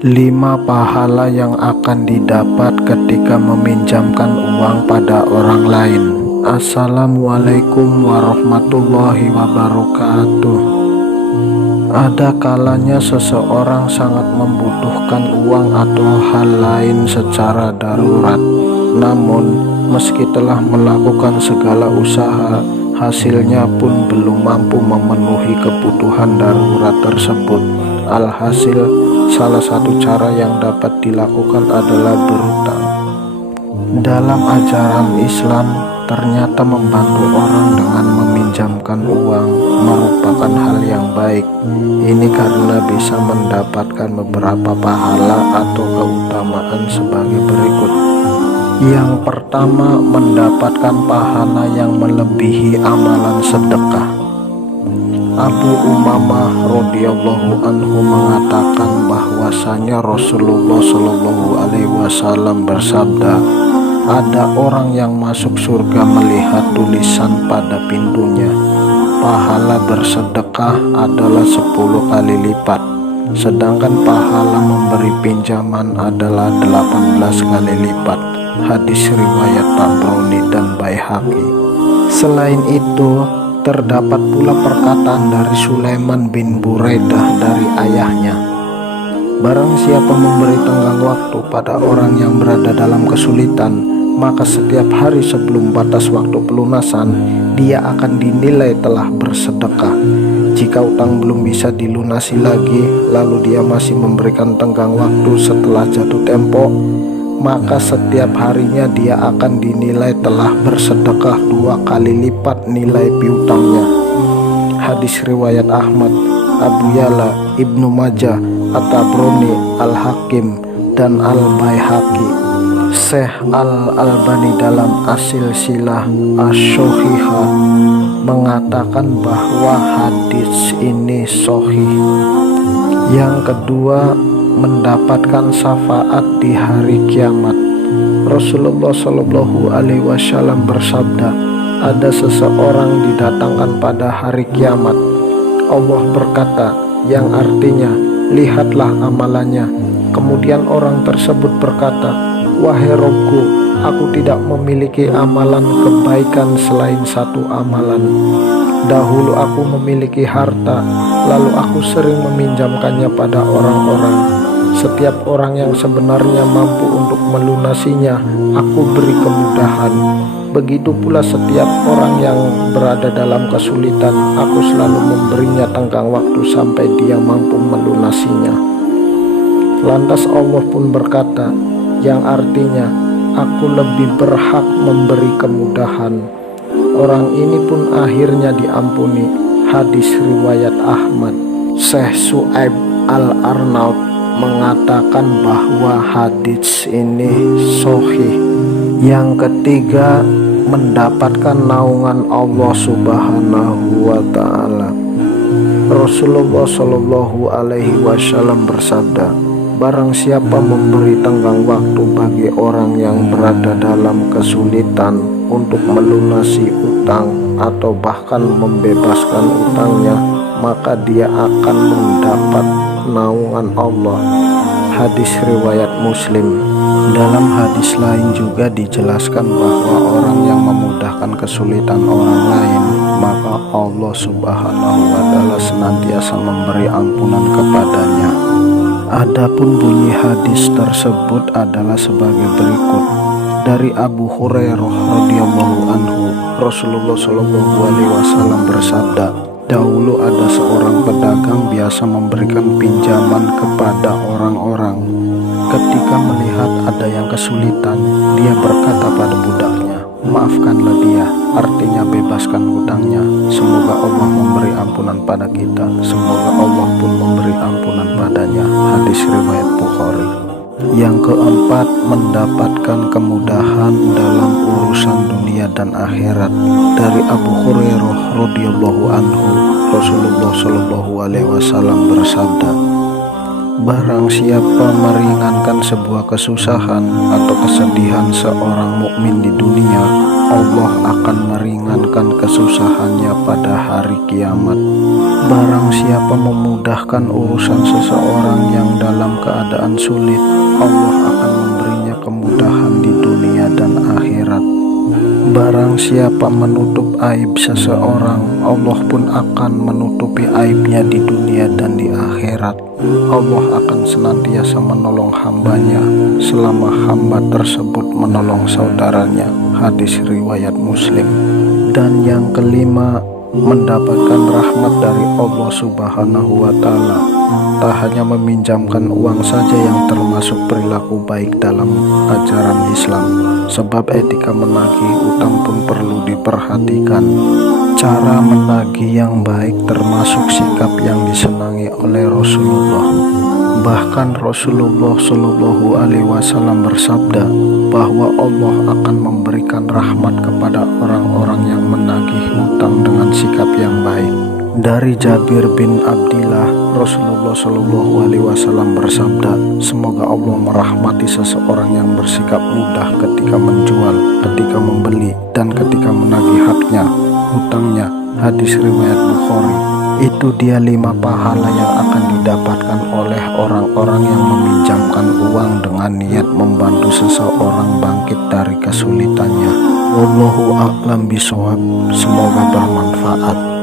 5 pahala yang akan didapat ketika meminjamkan uang pada orang lain. Assalamualaikum warahmatullahi wabarakatuh. Ada kalanya seseorang sangat membutuhkan uang atau hal lain secara darurat. Namun, meski telah melakukan segala usaha, hasilnya pun belum mampu memenuhi kebutuhan darurat tersebut. Alhasil, salah satu cara yang dapat dilakukan adalah berutang. Dalam ajaran Islam, ternyata membantu orang dengan meminjamkan uang merupakan hal yang baik. Ini karena bisa mendapatkan beberapa pahala atau keutamaan sebagai berikut. Yang pertama, mendapatkan pahala yang melebihi amalan sedekah. Abu Umamah radhiyallahu anhu mengatakan bahwasanya Rasulullah Shallallahu alaihi wasallam bersabda, ada orang yang masuk surga melihat tulisan pada pintunya, pahala bersedekah adalah 10 kali lipat, sedangkan pahala memberi pinjaman adalah 18 kali lipat. Hadis riwayat Tabrani dan Baihaqi. Selain itu, terdapat pula perkataan dari Sulaiman bin Buraidah dari ayahnya, barang siapa memberi tenggang waktu pada orang yang berada dalam kesulitan, maka setiap hari sebelum batas waktu pelunasan, dia akan dinilai telah bersedekah. Jika utang belum bisa dilunasi lagi, lalu dia masih memberikan tenggang waktu setelah jatuh tempo, maka setiap harinya dia akan dinilai telah bersedekah 2 kali lipat nilai piutangnya. Hadis riwayat Ahmad, Abu Ya'la, Ibnu Majah, At-Tabrani, Al-Hakim, dan Al-Baihaqi. Syekh Al-Albani dalam As-Silsilah Ash-Shahihah mengatakan bahwa hadis ini sahih. Yang kedua, mendapatkan syafaat di hari kiamat. Rasulullah Shallallahu alaihi wasallam bersabda, ada seseorang didatangkan pada hari kiamat. Allah berkata, yang artinya, lihatlah amalannya. Kemudian orang tersebut berkata, wahai Robku, aku tidak memiliki amalan kebaikan selain satu amalan. Dahulu aku memiliki harta, lalu aku sering meminjamkannya pada orang-orang. Setiap orang yang sebenarnya mampu untuk melunasinya, aku beri kemudahan. Begitu pula setiap orang yang berada dalam kesulitan, aku selalu memberinya tenggang waktu sampai dia mampu melunasinya. Lantas Allah pun berkata, yang artinya, aku lebih berhak memberi kemudahan. Orang ini pun akhirnya diampuni. Hadis riwayat Ahmad. Syekh Su'aib Al-Arnaud mengatakan bahwa hadis ini sahih. Yang ketiga, mendapatkan naungan Allah Subhanahu wa ta'ala. Rasulullah Shallallahu alaihi wasallam bersabda, barang siapa memberi tenggang waktu bagi orang yang berada dalam kesulitan untuk melunasi utang atau bahkan membebaskan utangnya, maka dia akan mendapat naungan Allah. Hadis riwayat Muslim. Dalam hadis lain juga dijelaskan bahwa orang yang memudahkan kesulitan orang lain, maka Allah Subhanahu wa ta'ala senantiasa memberi ampunan kepadanya. Adapun bunyi hadis tersebut adalah sebagai berikut. Dari Abu Hurairah radhiyallahu anhu, Rasulullah Shallallahu alaihi wasallam bersabda, dahulu ada seorang pedagang biasa memberikan pinjaman kepada orang-orang. Ketika melihat ada yang kesulitan, dia berkata pada budaknya, maafkanlah dia, artinya bebaskan hutangnya. Semoga Allah memberi ampunan pada kita, semoga Allah pun memberi ampunan padanya. Hadis riwayat Bukhari. Yang keempat, mendapatkan kemudahan dalam urusan dunia dan akhirat. Dari Abu Hurairah radhiyallahu anhu, Rasulullah Shallallahu alaihi wasallam bersabda, barang siapa meringankan sebuah kesusahan atau kesedihan seorang mukmin di dunia, Allah akan meringankan kesusahannya pada hari kiamat. Barang siapa memudahkan urusan seseorang yang dalam keadaan sulit, Allah akan memberinya kemudahan di dunia dan akhirat. Barang siapa menutup aib seseorang, Allah pun akan menutupi aibnya di dunia dan di akhirat. Allah akan senantiasa menolong hambanya selama hamba tersebut menolong saudaranya. Hadis riwayat Muslim. Dan yang kelima, mendapatkan rahmat dari Allah Subhanahu wa Ta'ala. Tak hanya meminjamkan uang saja yang termasuk perilaku baik dalam ajaran Islam, sebab etika menagih utang pun perlu diperhatikan. Cara menagih yang baik termasuk sikap yang disenangi oleh Rasulullah. Bahkan Rasulullah Shallallahu Alaihi Wasallam bersabda bahwa Allah akan memberikan rahmat kepada orang-orang yang menagih hutang dengan sikap yang baik. Dari Jabir bin Abdillah, Rasulullah Shallallahu Alaihi Wasallam bersabda, semoga Allah merahmati seseorang yang bersikap mudah ketika menjual, ketika membeli, dan ketika menagih haknya, hutangnya. Hadis riwayat Bukhari. Itu dia 5 pahala yang akan didapatkan oleh orang-orang yang meminjamkan uang dengan niat membantu seseorang bangkit dari kesulitannya. Wallahu a'lam bishawab. Semoga bermanfaat.